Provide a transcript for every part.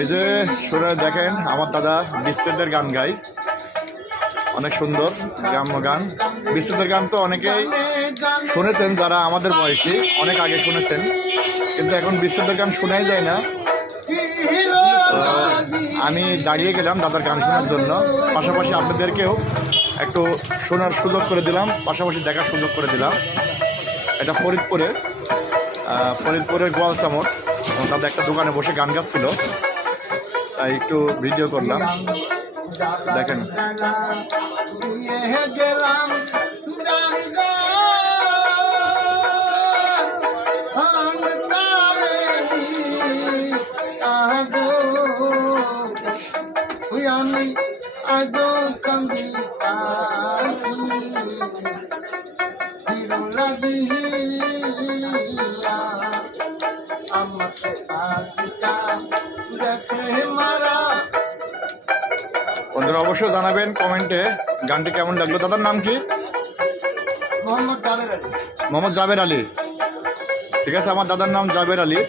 এই যে শুনে দেখেন, আমার দাদা বিচ্ছেদের গান গায়। অনেক সুন্দর গ্রাম্য গান। বিচ্ছেদের গান তো অনেকেই শুনেছেন, যারা আমাদের বয়সী, অনেক আগে শুনেছেন। কিন্তু এখন বিচ্ছেদের গান শোনাই যায় না। আমি দাঁড়িয়ে গেলাম দাদার গান শোনার জন্য। পাশাপাশি আপনাদেরকেও একটু শোনার সুযোগ করে দিলাম। পাশাপাশি দেখার সুযোগ করে দিলাম। এটা ফরিদপুরে ফরিদপুরের গোয়ালচামট এবং তাদের একটা দোকানে বসে গান গাচ্ছিল। একটু ভিডিও করলাম। দেখেন। আমি লাগিয়া আমার বন্ধুরা অবশ্যই জানাবেন কমেন্টে গানটি কেমন লাগল। দাদার নাম কি? মোহাম্মদ জাবের আলী। ঠিক আছে আমার দাদার নাম জাবের আলী।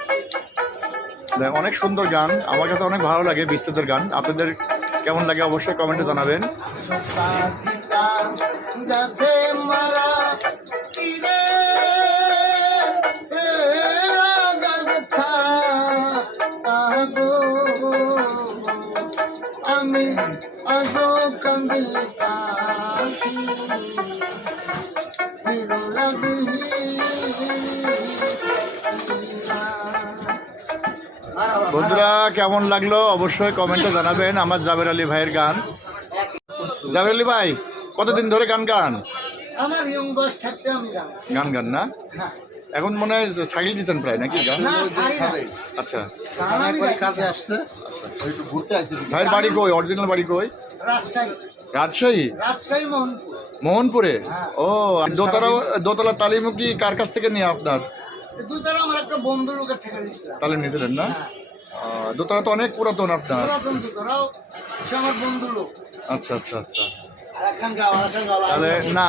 অনেক সুন্দর গান। আমার কাছে অনেক ভালো লাগে বিচ্ছেদের গান। আপনাদের কেমন লাগে অবশ্যই কমেন্টে জানাবেন। মারা। আমি কান্দি পাখি বন্ধুরা কেমন লাগল? অবশ্যই কমেন্টে জানাবেন আমার জাবের আলী ভাইয়ের গান। জাবের আলী ভাই কতদিন ধরে গান গান? আমার ইয়ং বয়স থাকতে আমি গান গান গান না? হ্যাঁ। এখন মনে হয় সাইকেল দিচ্ছেন প্রায় নাকি গান। আচ্ছা। কাজে আসছে। একটু ঘুরতে আসছে ভাইয়ের বাড়ি কই? অরিজিনাল বাড়ি কই? রাজশাহী। রাজশাহী? রাজশাহী মোহনপুর। মোহনপুরে? হ্যাঁ। ও দোতলা দোতলা তালিমও কি কার কাছ থেকে নিয়ে আপনার? দুতারা আমার একটা বন্ধু লোকের থেকে নিয়েছিলাম। তালিম নিয়েছিলেন না? হ্যাঁ। দোতলা তো অনেক পুরাতন আপনার। পুরাতন দুতরাও সে আমার বন্ধু লোক। আচ্ছা আচ্ছা আচ্ছা। তাহলে না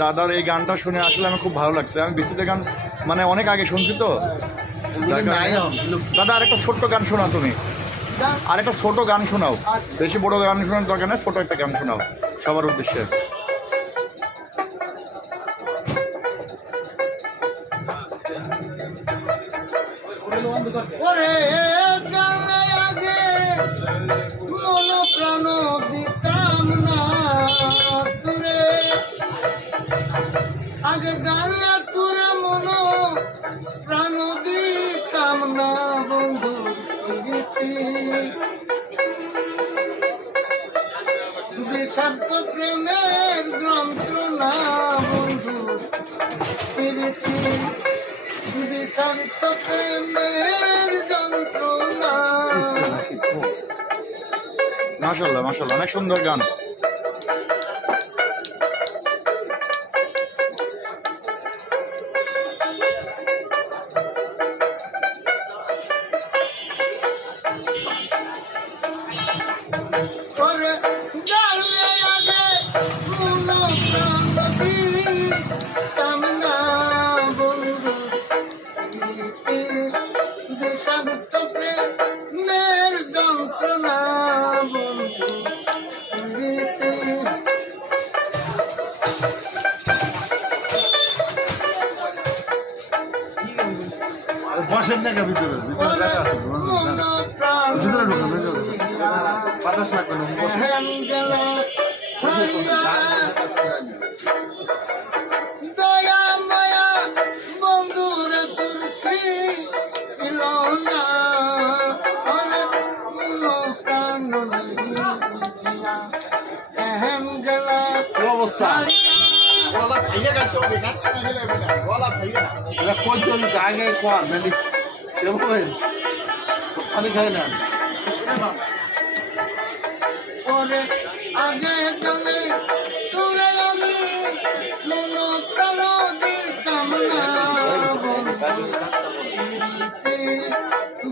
দাদার এই গানটা শুনে আসলে আমার খুব ভালো লাগছে। আমি বিসিতে গান মানে অনেক আগে শুনছি তো। দাদা আরেকটা ছোট্ট গান শোনা তুমি। গান আরেকটা ছোট গান শোনাও। বেশি বড় গান শোনার দরকার নেই, ছোট একটা গান শোনাও, সবার উদ্দেশ্যে ওরে প্রেমের যন্ত্রণা। মাশাল্লাহ মাশাল্লাহ অনেক সুন্দর গান। করে বসেন না ভিতরে ভিতরে। বাতাস লাগবে না গেলা দয়া মায়া বন্ধুর না। নিয়া এহেন গেলা কি অবস্থা? এটা কই চলি জায়গায় কর নালি কেমন আমি খাই না। ওরে আগে গেলে তোরে আমি মনো প্রাণ দিতাম না।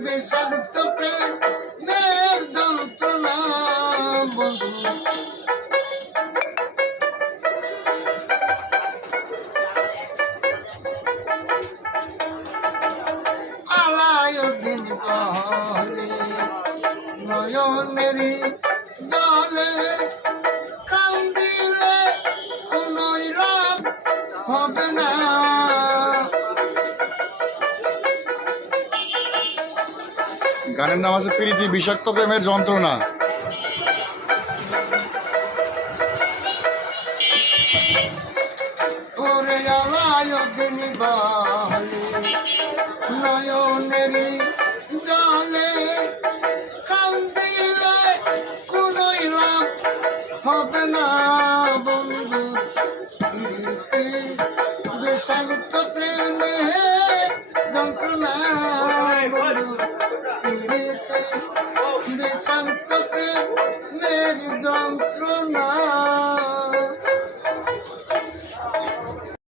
বিষাক্ত প্রেমের কান্দিলে কোনোই লাভ হবে না। গানের নাম আছে প্রীতি বিষাক্ত প্রেমের যন্ত্রণা। ওরে আলায় দিন বালে নয়নেরই জলে কান্দিলে কোনোই লাভ হবে না বন্ধু। বিষাক্ত প্রেমে যন্ত্রণা